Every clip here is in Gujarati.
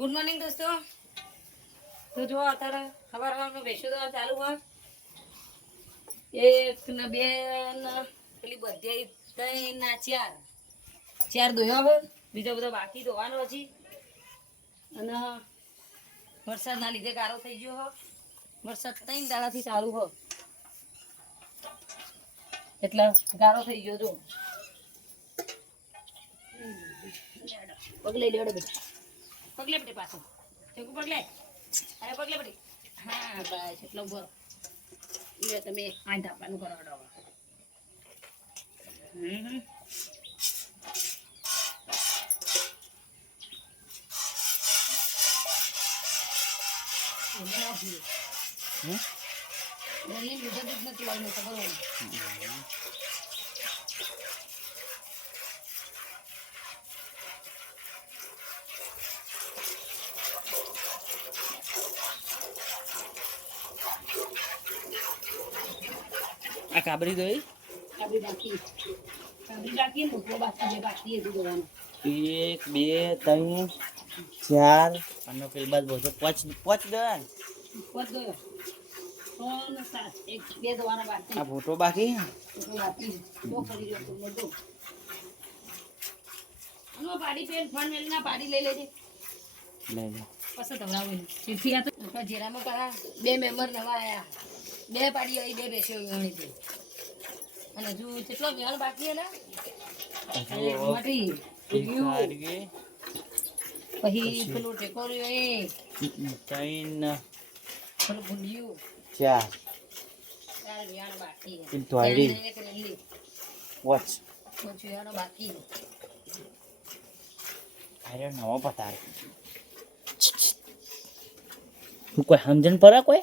ગુડ મોર્નિંગ દોસ્તો. તો જો અત્યારે સવાર સવારમાં બેસ્યો તો ચાલુ હોય. એક ને બે ને પેલી બધી ત્રણ ચાર. ચાર ધોયો હવે. બીજો બધો બાકી ધોવાનો હજી. અને વરસાદના લીધે ગારો થઈ ગયો હો. વરસાદ ત્રણ દાડાથી ચાલુ હો. એટલે ગારો થઈ ગયો જો. પગલે લેડો બેટા પગલે બેટી પાછું. ચકુ પગલે. અરે પગલે બેટી હા બસ એટલો બરો લે તમે આંઠ આપવાનું કરો હમ ના ભૂલે. હમ? એની લીધે જ નથી વાળનું ખબર હોય. આ કાબરી દોઈ? કાબરી બાકી કાબરી બાકી ઉપરો બાકી જે બાકી હજુ જોવાનું એક બે ત્રણ ચાર. અને પેલી બાદ બધો પાંચ પાંચ બે જોવાના બાકી. આ ફોટો બાકી? બે મેમ્બર નવા આયા. બે પાડી આવી બે બેસી ગણી હતી. અને જો કેટલો વેણ બાકી હે ને મટી. પછી પેલું ટેકોર્યું એ ત્રણ. પેલું ભૂંડિયું. ચાર. ચાર વેણ બાકી હે. એક રેલી. વોચ. પછી વેણો બાકી. અરે નવો પતાર કોઈ સમજણ પરા કોઈ?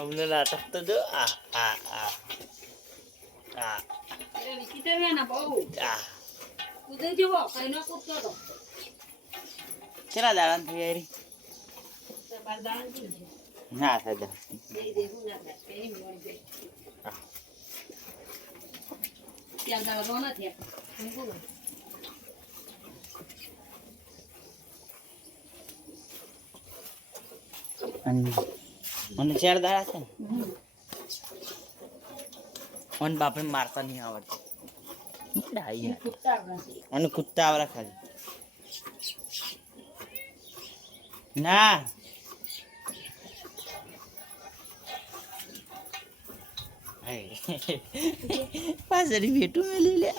અમને નાટક તો જો આ આ આ. આ. કેટલા દાડા થઈ યારી. ના હોય. અને મને ચાર દાડા છે ને. મને બાપે મારતા નહીં આવડતું. અને કુત્તા આવડે. ખાલી. ના. પાછળ બેટું મેલી લે.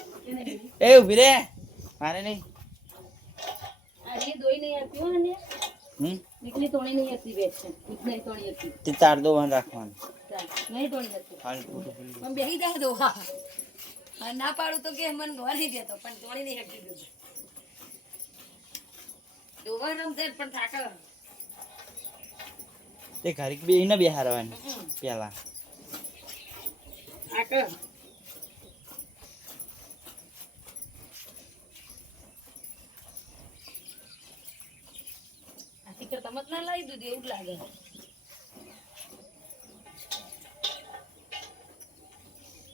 એ ઊભી રે. મારે નહીં. દોઈ નહીં આપ્યું નીકળી તોડી નહીં હતી બેટ છે. નહીં તોડી હતી. તે તાર દો વાન રાખવાનું નહીં તોડી હતી. ખાલી પણ બેહી જાય દો હા. હા, ના પાડું તો કે મન ગોળ નહીં દેતો પણ તોણી નહીં દોવા રમતે પણ થાક તે ઘડીક બે ને બેહારવાની પેલા થાક આ ના લાવી દીધું, એવું જ લાગે.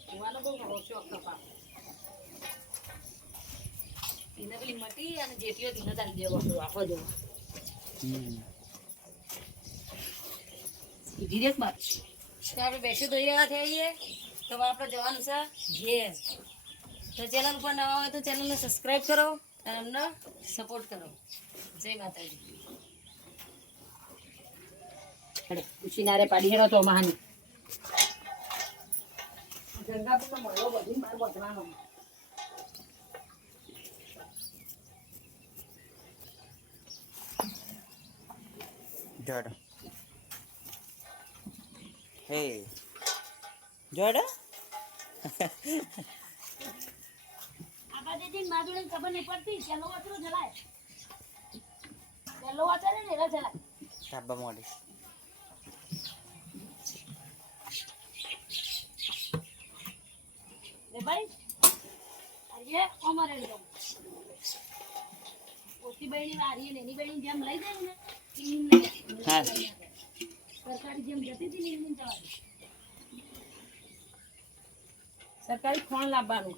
જોવાનો બહુ મોટો શોખ એને પેલી મટી અને જેટીઓ તીને ચાલી દેવો આખો જવો. આપણે બેસી તો એવા તો આપણે જવાનું છે તો ચેનલ પર નવા હોય તો ચેનલને સબસ્ક્રાઈબ કરો અને અમને સપોર્ટ કરો. જય માતાજી. હેડો, ઉશીનારે પાડી હેડો તો મહાની. ગંગાપુરનો મળો બધી મારે બધવાનો હે. જોડે? દેદી માધુને ખબર નહીં પડતી પેલો વાતરો ચલાય પેલો વાતરે ને ચલાય ધાબા મોડી એ ભાઈ અરે અમારે લો ઓછી બહેની વારી ને એની બહેની જેમ લઈ જાય ને. સરકારી જેમ જતી હતી ને એમ જવાની. સરકારી ફોન લાવવાનું.